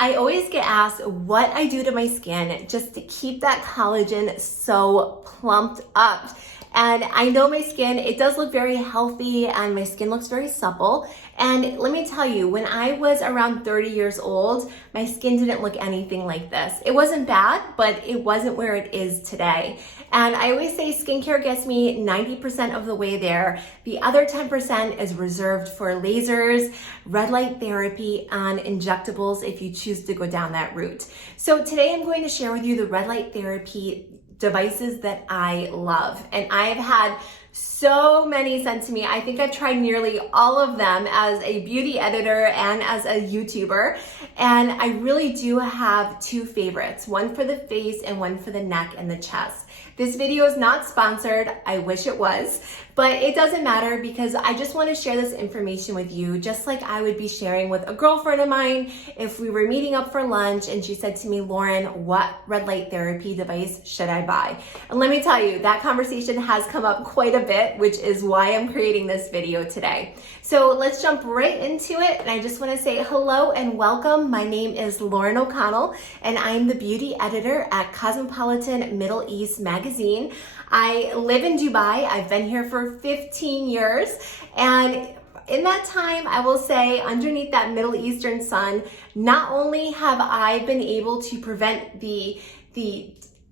I always get asked what I do to my skin just to keep that collagen so plumped up. And I know my skin, it does look very healthy and my skin looks very supple. And let me tell you, when I was around 30 years old, my skin didn't look anything like this. It wasn't bad, but it wasn't where it is today. And I always say skincare gets me 90% of the way there. The other 10% is reserved for lasers, red light therapy, and injectables if you choose to go down that route. So today I'm going to share with you the red light therapy devices that I love. And I've had so many sent to me. I think I've tried nearly all of them as a beauty editor and as a YouTuber. And I really do have two favorites, one for the face and one for the neck and the chest. This video is not sponsored. I wish it was, but it doesn't matter because I just want to share this information with you, just like I would be sharing with a girlfriend of mine if we were meeting up for lunch and she said to me, Lauren, what red light therapy device should I buy? And let me tell you, that conversation has come up quite a bit, which is why I'm creating this video today. So let's jump right into it. And I just want to say hello and welcome. My name is Lauren O'Connell, and I'm the beauty editor at Cosmopolitan Middle East magazine. I live in Dubai. I've been here for 15 years. And in that time, I will say underneath that Middle Eastern sun, not only have I been able to prevent the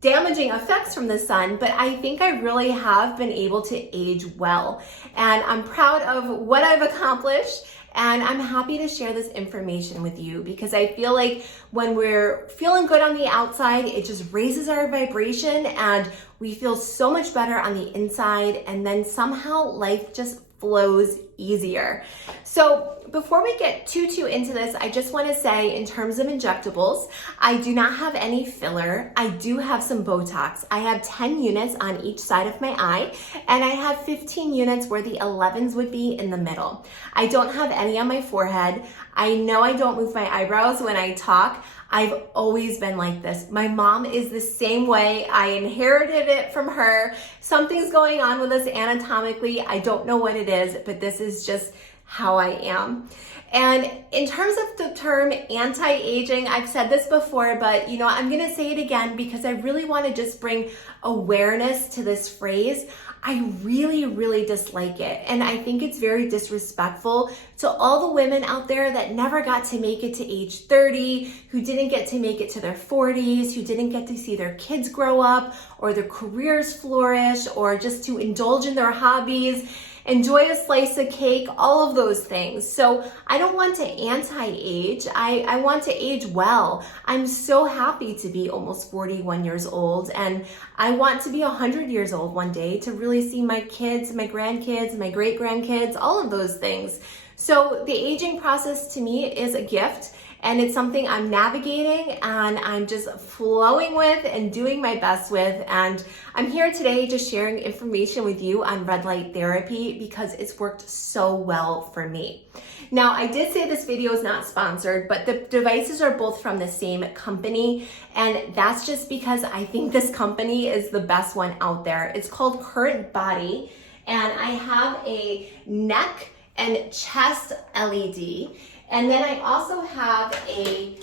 damaging effects from the sun, but I think I really have been able to age well. And I'm proud of what I've accomplished. And I'm happy to share this information with you because I feel like when we're feeling good on the outside, it just raises our vibration and we feel so much better on the inside. And then somehow life just flows easier. So before we get too into this, I just want to say in terms of injectables, I do not have any filler. I do have some Botox. I have 10 units on each side of my eye, and I have 15 units where the 11s would be in the middle. I don't have any on my forehead. I know I don't move my eyebrows when I talk. I've always been like this. My mom is the same way. I inherited it from her. Something's going on with us anatomically. I don't know what it is, but this is just how I am. And in terms of the term anti-aging, I've said this before, but I'm gonna say it again because I really wanna just bring awareness to this phrase. I really dislike it. And I think it's very disrespectful to all the women out there that never got to make it to age 30, who didn't get to make it to their 40s, who didn't get to see their kids grow up or their careers flourish or just to indulge in their hobbies, enjoy a slice of cake, all of those things. So I don't want to anti-age. I want to age well. I'm so happy to be almost 41 years old, and I want to be 100 years old one day to really see my kids, my grandkids, my great-grandkids, all of those things. So the aging process to me is a gift. And it's something I'm navigating and I'm just flowing with and doing my best with. And I'm here today just sharing information with you on red light therapy because it's worked so well for me. Now, I did say this video is not sponsored, but the devices are both from the same company. And that's just because I think this company is the best one out there. It's called Current Body. And I have a neck and chest LED. And then I also have a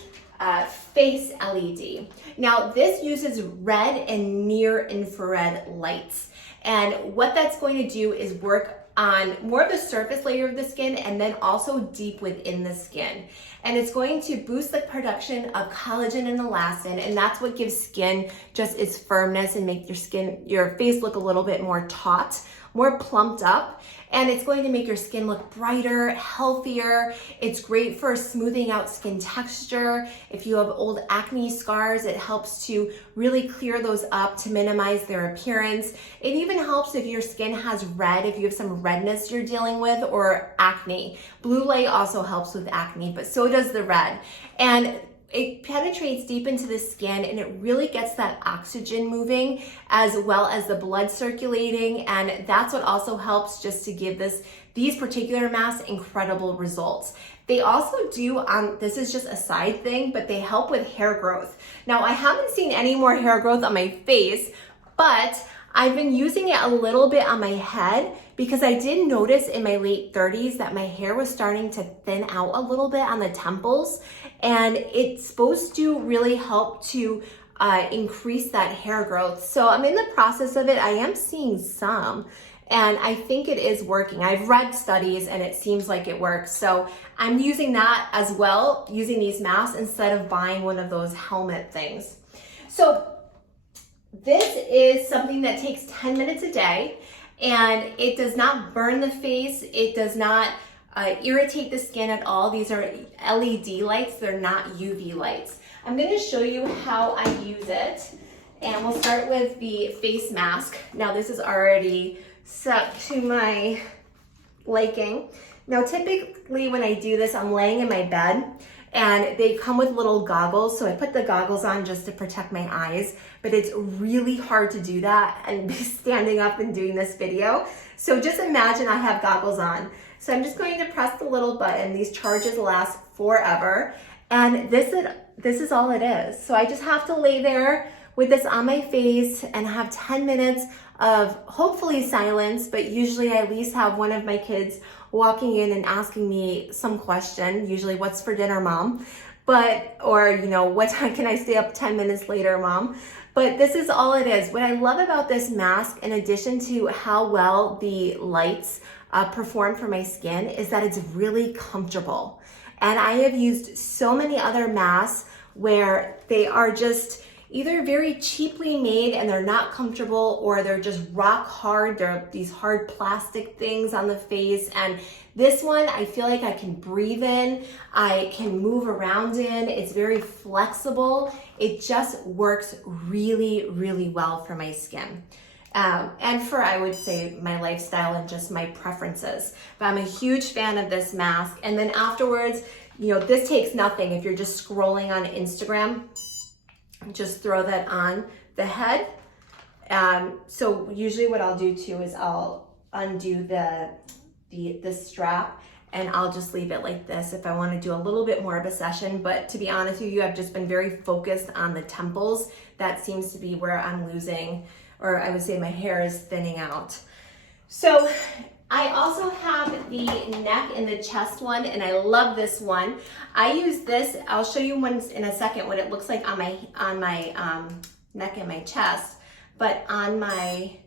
face LED. Now this uses red and near infrared lights. And what that's going to do is work on more of the surface layer of the skin and then also deep within the skin. And it's going to boost the production of collagen and elastin, and that's what gives skin just its firmness and make your face look a little bit more taut, more plumped up. And it's going to make your skin look brighter, healthier. It's great for smoothing out skin texture. If you have old acne scars, it helps to really clear those up to minimize their appearance. It even helps if your skin has red, if you have some redness you're dealing with, or acne. Blue light also helps with acne, but so does the red. And it penetrates deep into the skin and it really gets that oxygen moving as well as the blood circulating. And that's what also helps just to give these particular masks incredible results. They also do, this is just a side thing, but they help with hair growth. Now I haven't seen any more hair growth on my face, but I've been using it a little bit on my head because I did notice in my late 30s that my hair was starting to thin out a little bit on the temples, and it's supposed to really help to increase that hair growth. So I'm in the process of it. I am seeing some, and I think it is working. I've read studies and it seems like it works. So I'm using that as well, using these masks instead of buying one of those helmet things. So this is something that takes 10 minutes a day, and it does not burn the face. It does not irritate the skin at all. These are LED lights. They're not UV lights. I'm going to show you how I use it, and we'll start with the face mask. Now this is already set to my liking. Now typically when I do this, I'm laying in my bed, and they come with little goggles. So I put the goggles on just to protect my eyes, but it's really hard to do that and be standing up and doing this video. So just imagine I have goggles on. So I'm just going to press the little button. These charges last forever. And this is all it is. So I just have to lay there with this on my face and have 10 minutes of hopefully silence, but usually I at least have one of my kids walking in and asking me some question, usually what's for dinner, mom? Or you know, what time can I stay up 10 minutes later, mom? But this is all it is. What I love about this mask, in addition to how well the lights perform for my skin, is that it's really comfortable. And I have used so many other masks where they are just either very cheaply made and they're not comfortable, or they're just rock hard. They're these hard plastic things on the face. And this one, I feel like I can breathe in, I can move around in, it's very flexible. It just works really, really well for my skin. And for, I would say, my lifestyle and just my preferences. But I'm a huge fan of this mask. And then afterwards, you know, this takes nothing. If you're just scrolling on Instagram, just throw that on the head. So usually what I'll do too is I'll undo the strap, and I'll just leave it like this if I want to do a little bit more of a session. But to be honest with you, I've just been very focused on the temples. That seems to be where I'm losing, or I would say my hair is thinning out. So I also have the neck and the chest one, and I love this one. I use this, I'll show you one in a second what it looks like on my neck and my chest, but on my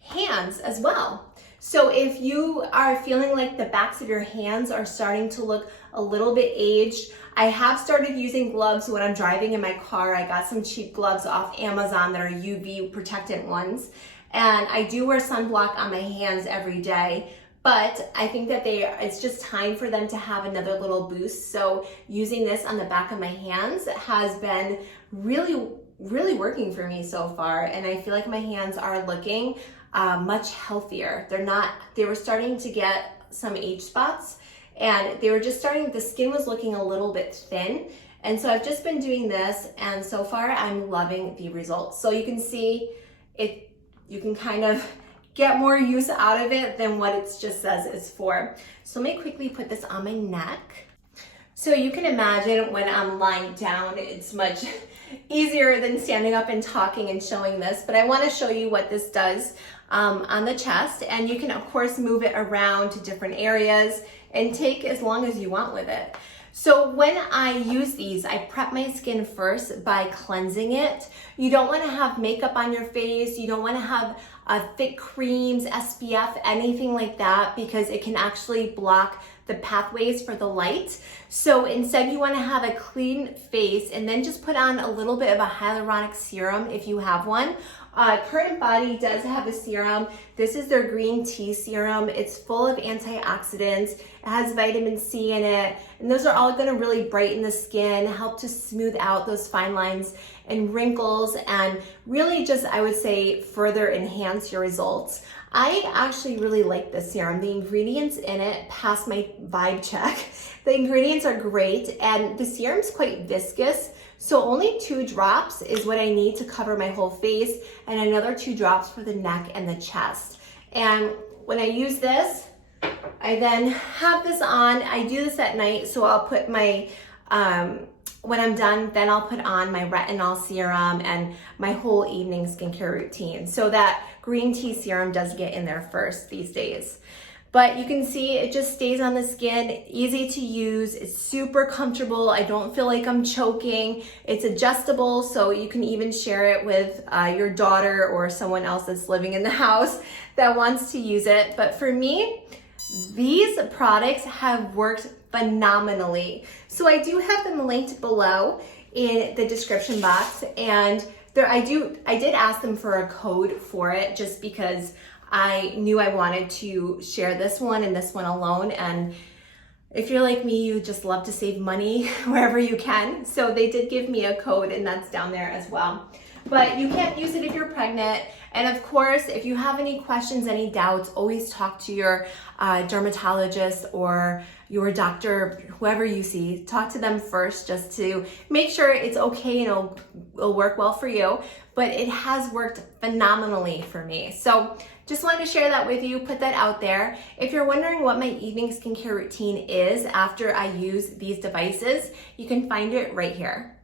hands as well. So if you are feeling like the backs of your hands are starting to look a little bit aged, I have started using gloves when I'm driving in my car. I got some cheap gloves off Amazon that are UV protectant ones. And I do wear sunblock on my hands every day, but I think that it's just time for them to have another little boost. So using this on the back of my hands has been really, really working for me so far. And I feel like my hands are looking much healthier. They were starting to get some age spots, and they were just the skin was looking a little bit thin. And so I've just been doing this, and so far I'm loving the results. So you can see you can kind of get more use out of it than what it just says it's for. So let me quickly put this on my neck. So you can imagine when I'm lying down, it's much easier than standing up and talking and showing this, but I want to show you what this does on the chest. And you can of course move it around to different areas and take as long as you want with it. So when I use these, I prep my skin first by cleansing it. You don't want to have makeup on your face. You don't want to have thick creams, SPF, anything like that, because it can actually block the pathways for the light. So instead you want to have a clean face, and then just put on a little bit of a hyaluronic serum if you have one. Current Body does have a serum. This is their green tea serum. It's full of antioxidants. It has vitamin C in it, and those are all going to really brighten the skin, help to smooth out those fine lines and wrinkles, and really just, I would say, further enhance your results. I actually really like this serum. The ingredients in it pass my vibe check. The ingredients are great, and the serum's quite viscous. So only 2 drops is what I need to cover my whole face, and another 2 drops for the neck and the chest. And when I use this, I then have this on. I do this at night, so I'll put my When I'm done, then I'll put on my retinol serum and my whole evening skincare routine. So that green tea serum does get in there first these days. But you can see it just stays on the skin, easy to use, it's super comfortable. I don't feel like I'm choking. It's adjustable, so you can even share it with your daughter or someone else that's living in the house that wants to use it. But for me, these products have worked phenomenally. So I do have them linked below in the description box, and I did ask them for a code for it just because I knew I wanted to share this one and this one alone. And if you're like me, you just love to save money wherever you can. So they did give me a code, and that's down there as well. But you can't use it if you're pregnant. And of course, if you have any questions, any doubts, always talk to your dermatologist or your doctor, whoever you see. Talk to them first just to make sure it's okay and it'll work well for you. But it has worked phenomenally for me. So just wanted to share that with you, put that out there. If you're wondering what my evening skincare routine is after I use these devices, you can find it right here.